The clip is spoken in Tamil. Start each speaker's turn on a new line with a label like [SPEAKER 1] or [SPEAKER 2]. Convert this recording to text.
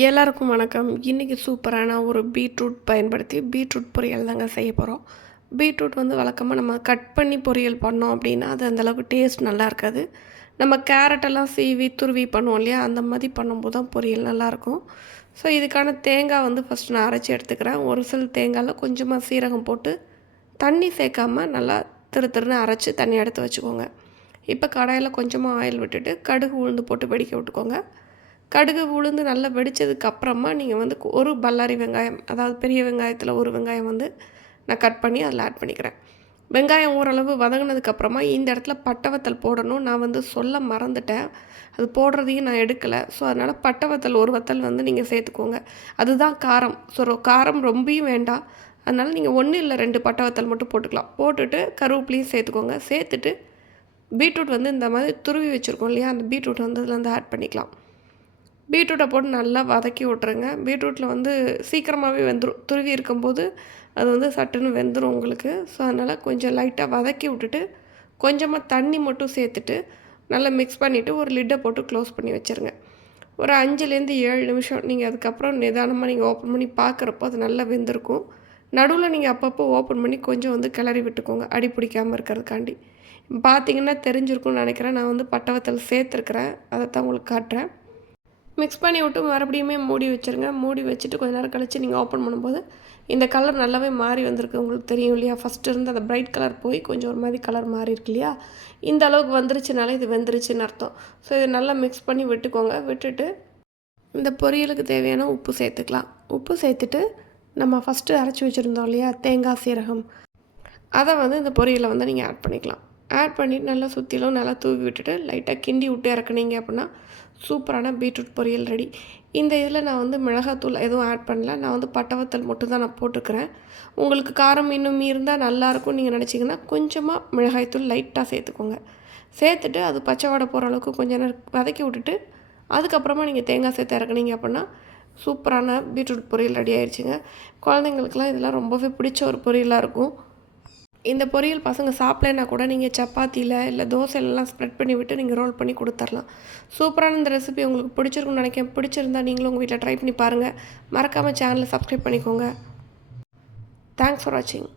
[SPEAKER 1] எல்லாருக்கும் வணக்கம். இன்றைக்கி சூப்பரான ஒரு பீட்ரூட் பயன்படுத்தி பீட்ரூட் பொரியல் தாங்க செய்ய போகிறோம் பீட்ரூட் வந்து வழக்கமாக நம்ம கட் பண்ணி பொரியல் பண்ணோம் அப்படின்னா அது அந்தளவுக்கு டேஸ்ட் நல்லா இருக்காது. நம்ம கேரட்டெல்லாம் சீவி துருவி பண்ணுவோம் இல்லையா? அந்த மாதிரி பண்ணும்போது தான் பொரியல் நல்லாயிருக்கும் ஸோ இதுக்கான தேங்காய் வந்து ஃபஸ்ட் நான் அரைச்சி எடுத்துக்கிறேன். ஒரு சில தேங்காயில் கொஞ்சமாக சீரகம் போட்டு தண்ணி சேர்க்காம நல்லா திரு திருன்னு அரைச்சி தண்ணி எடுத்து வச்சுக்கோங்க. இப்போ கடாயில் கொஞ்சமாக ஆயில் விட்டுட்டு கடுகு உளுந்து போட்டு வெடிக்க விட்டுக்கோங்க. கடுகு உளுந்து நல்லா வெடித்ததுக்கு அப்புறமா நீங்கள் வந்து ஒரு பல்லாரி வெங்காயம் அதாவது பெரிய வெங்காயத்தில் ஒரு வெங்காயம் வந்து நான் கட் பண்ணி அதில் ஆட் பண்ணிக்கிறேன். வெங்காயம் ஓரளவு வதங்கினதுக்கப்புறமா இந்த இடத்துல பட்டவத்தல் போடணும் நான் வந்து சொல்ல மறந்துட்டேன். அது போடுறதையும் நான் எடுக்கலை. ஸோ அதனால் பட்டவத்தல் ஒரு வத்தல் வந்து நீங்கள் சேர்த்துக்கோங்க. அதுதான் காரம். ஸோ காரம் ரொம்பையும் வேண்டாம். அதனால் நீங்கள் ஒன்று இல்லை ரெண்டு பட்டவத்தல் மட்டும் போட்டுக்கலாம். போட்டுட்டு கருவேப்பிலையும் சேர்த்துக்கோங்க. சேர்த்துட்டு பீட்ரூட் வந்து இந்த மாதிரி துருவி வச்சுருக்கோம் இல்லையா? அந்த பீட்ரூட் வந்து அதில் வந்து ஆட் பண்ணிக்கலாம். பீட்ரூட்டை போட்டு நல்லா வதக்கி விட்ருங்க பீட்ரூட்டில் வந்து சீக்கிரமாகவே வெந்துடும் துருவி இருக்கும்போது அது வந்து சட்டுன்னு வெந்துடும் உங்களுக்கு. ஸோ அதனால் கொஞ்சம் லைட்டாக வதக்கி விட்டுட்டு கொஞ்சமாக தண்ணி மட்டும் சேர்த்துட்டு நல்லா மிக்ஸ் பண்ணிவிட்டு ஒரு லிட்டை போட்டு க்ளோஸ் பண்ணி வச்சுருங்க. ஒரு அஞ்சுலேருந்து ஏழு நிமிஷம் நீங்கள் அதுக்கப்புறம் நிதானமாக நீங்கள் ஓப்பன் பண்ணி பார்க்குறப்போ அது நல்லா வெந்திருக்கும். நடுவில் நீங்கள் அப்பப்போ ஓப்பன் பண்ணி கொஞ்சம் வந்து கிளறி விட்டுக்கோங்க அடி பிடிக்காமல் இருக்கிறதுக்காண்டி. பார்த்தீங்கன்னா தெரிஞ்சிருக்கும்னு நினைக்கிறேன். நான் வந்து பட்டவத்தில் சேர்த்துருக்குறேன். அதை தான் உங்களுக்கு காட்டுறேன். மிக்ஸ் பண்ணி விட்டு மறுபடியுமே மூடி வச்சுருங்க. மூடி வச்சுட்டு கொஞ்ச நேரம் கழித்து நீங்கள் ஓப்பன் பண்ணும்போது இந்த கலர் நல்லாவே மாறி வந்திருக்கு. உங்களுக்கு தெரியும் இல்லையா? ஃபஸ்ட்டு இருந்து அந்த ப்ரைட் கலர் போய் கொஞ்சம் ஒரு மாதிரி கலர் மாறி இருக்கு இல்லையா? இந்த அளவுக்கு வந்துருச்சுனால இது வெந்துருச்சுன்னு அர்த்தம். ஸோ இதை நல்லா மிக்ஸ் பண்ணி விட்டுக்கோங்க. விட்டுட்டு இந்த பொரியலுக்கு தேவையான உப்பு சேர்த்துக்கலாம். உப்பு சேர்த்துட்டு நம்ம ஃபஸ்ட்டு அரைச்சி வச்சுருந்தோம் இல்லையா? தேங்காய் சீரகம். அதை வந்து இந்த பொரியலை வந்து நீங்கள் ஆட் பண்ணிக்கலாம். ஆட் பண்ணிவிட்டு நல்லா சுற்றிலும் நல்லா தூவி விட்டுட்டு லைட்டாக கிண்டி விட்டு இறக்குனீங்க அப்படின்னா சூப்பரான பீட்ரூட் பொரியல் ரெடி இந்த இதில் நான் வந்து மிளகாத்தூள் எதுவும் ஆட் பண்ணல. நான் வந்து பட்டவத்தல் மட்டும் தான் நான் போட்டுக்கிறேன். உங்களுக்கு காரம் இன்னும் இருந்தால் நல்லாயிருக்கும் நீங்கள் நினச்சிங்கன்னா கொஞ்சமாக மிளகாய்த்தூள் லைட்டாக சேர்த்துக்கோங்க. சேர்த்துட்டு அது பச்சை வடை போகிற அளவுக்கு கொஞ்சம் நேரம் வதக்கி விட்டுட்டு அதுக்கப்புறமா நீங்கள் தேங்காய் சேர்த்து இறக்குனீங்க அப்படின்னா சூப்பரான பீட்ரூட் பொரியல் ரெடி ஆயிடுச்சுங்க குழந்தைங்களுக்குலாம் இதெல்லாம் ரொம்பவே பிடிச்ச ஒரு பொரியலாக இருக்கும். இந்த பொரியல் பசங்க சாப்பிட்லனா கூட நீங்கள் சப்பாத்தியில் இல்லை தோசையிலலாம் ஸ்ப்ரெட் பண்ணி விட்டு நீங்கள் ரோல் பண்ணி கொடுத்துர்லாம் சூப்பரான இந்த ரெசிபி உங்களுக்கு பிடிச்சிருக்குன்னு நினைக்கிறேன். பிடிச்சிருந்தா நீங்களும் உங்கள் வீட்டில் ட்ரை பண்ணி பாருங்கள் மறக்காமல் சேனலை சப்ஸ்கிரைப் பண்ணிக்கோங்க. தேங்க்ஸ் ஃபார் வாட்சிங்